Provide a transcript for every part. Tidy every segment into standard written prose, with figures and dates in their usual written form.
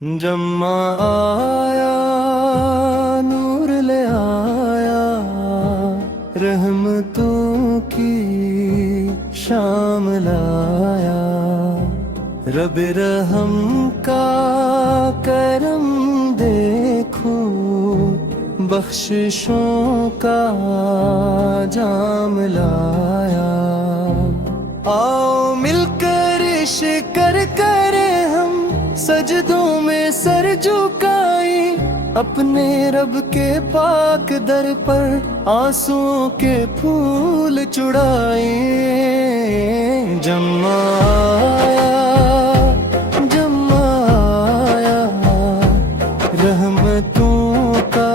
جمع آیا نور لے آیا رحمتوں کی شام لایا رب رحم کا کرم دیکھو بخششوں کا جام لایا آؤ مل کر شکر کرے ہم سجدوں میں سر جھکائیں اپنے رب کے پاک در پر آنسوں کے پھول چڑھائیں جمع آیا رحمتوں کا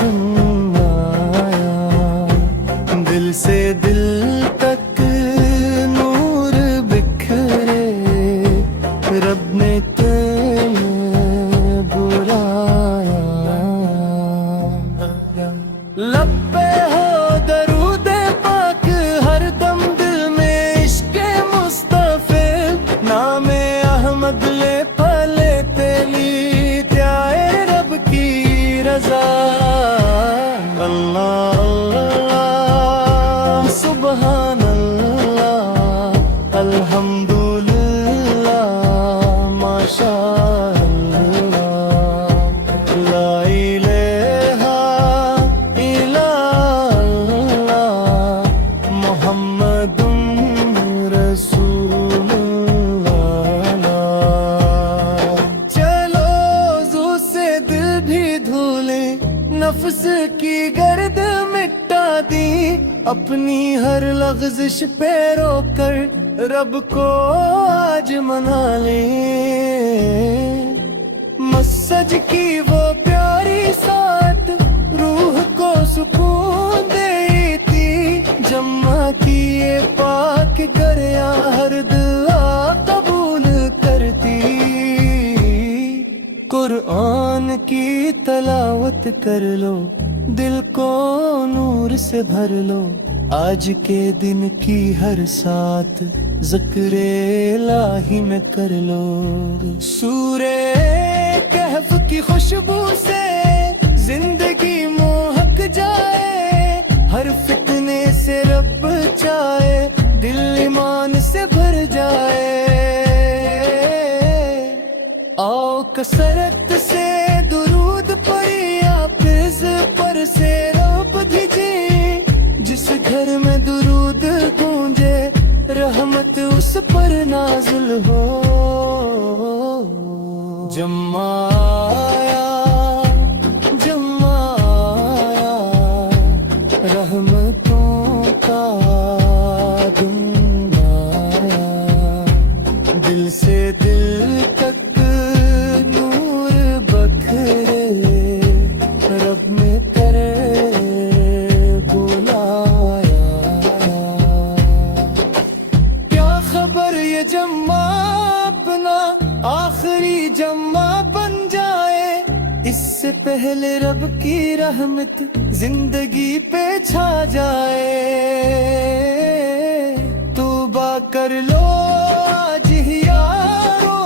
دن آیا دل سے دل تک نور بکھرے رب نے لب پہ ہو درود پاک ہر دم دل میں عشق مصطفی نام احمد لے پلے تیلی تیائے رب کی رضا اللہ اللہ سبحان اللہ الحمدللہ ماشاء اللہ لا الہ محمد رسول اللہ چلو وضو سے دل بھی دھولے نفس کی گرد مٹا دی اپنی ہر لغزش پہ رو کر رب کو آج منا لے مسجد کی وہ پیاری ساتھ روح کو سکون دیتی جمع کیے پاک کریا ہر دعا قبول کرتی قرآن کی تلاوت کر لو دل کو نور سے بھر لو آج کے دن کی ہر ساتھ ذکر الہی میں کر لو سورہ کہف کی خوشبو سے زندگی مہک جائے ہر فتنے سے رب چاہے دل ایمان سے بھر جائے آؤ کثرت سے درود پڑھی حافظ پر سے رب دیجیے جس گھر میں درود گونجے رحمت اس پر نازل ہو جمع آیا رحمتوں کا دن آیا دل سے دل تک نور بکھرے رب نے کرے بلایا کیا خبر یہ جمع اپنا آخری جمع بن جائے اس سے پہلے رب کی رحمت زندگی پہ چھا جائے توبہ کر لو آج ہی یارو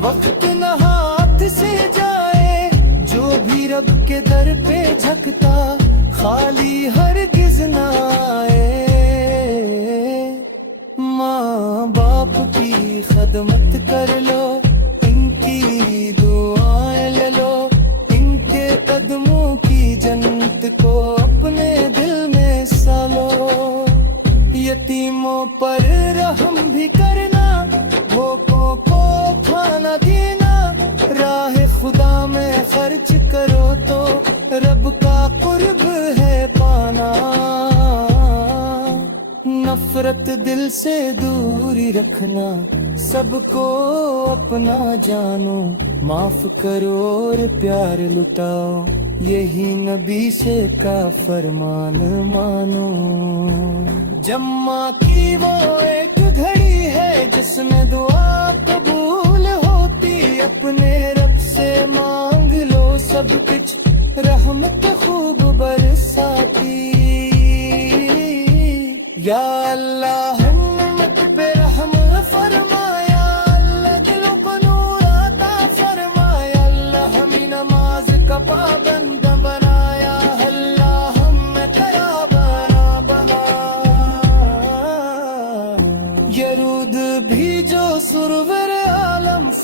وقت نہ ہاتھ سے جائے جو بھی رب کے در پہ جھکتا خالی ہرگز نہ آئے ماں باپ کی خدمت کر لو ان کی دعائیں لے لو ان کے قدموں کی جنت کو اپنے دل میں سالو یتیموں پر رحم بھی کرنا بھوکوں کو کھانا دینا راہ خدا میں خرچ کرو تو رب کا قرب ہے پانا نفرت دل سے دوری رکھنا سب کو اپنا جانو معاف کرو اور پیار لٹاؤ یہی نبی سے کا فرمان مانو جمع کی وہ ایک گھڑی ہے جس میں دعا قبول ہوتی اپنے رب سے مانگ لو سب کچھ رحمت خوب برساتی یا اللہ ہمت پہ رحم فرمایا اللہ دلوں کو نور عطا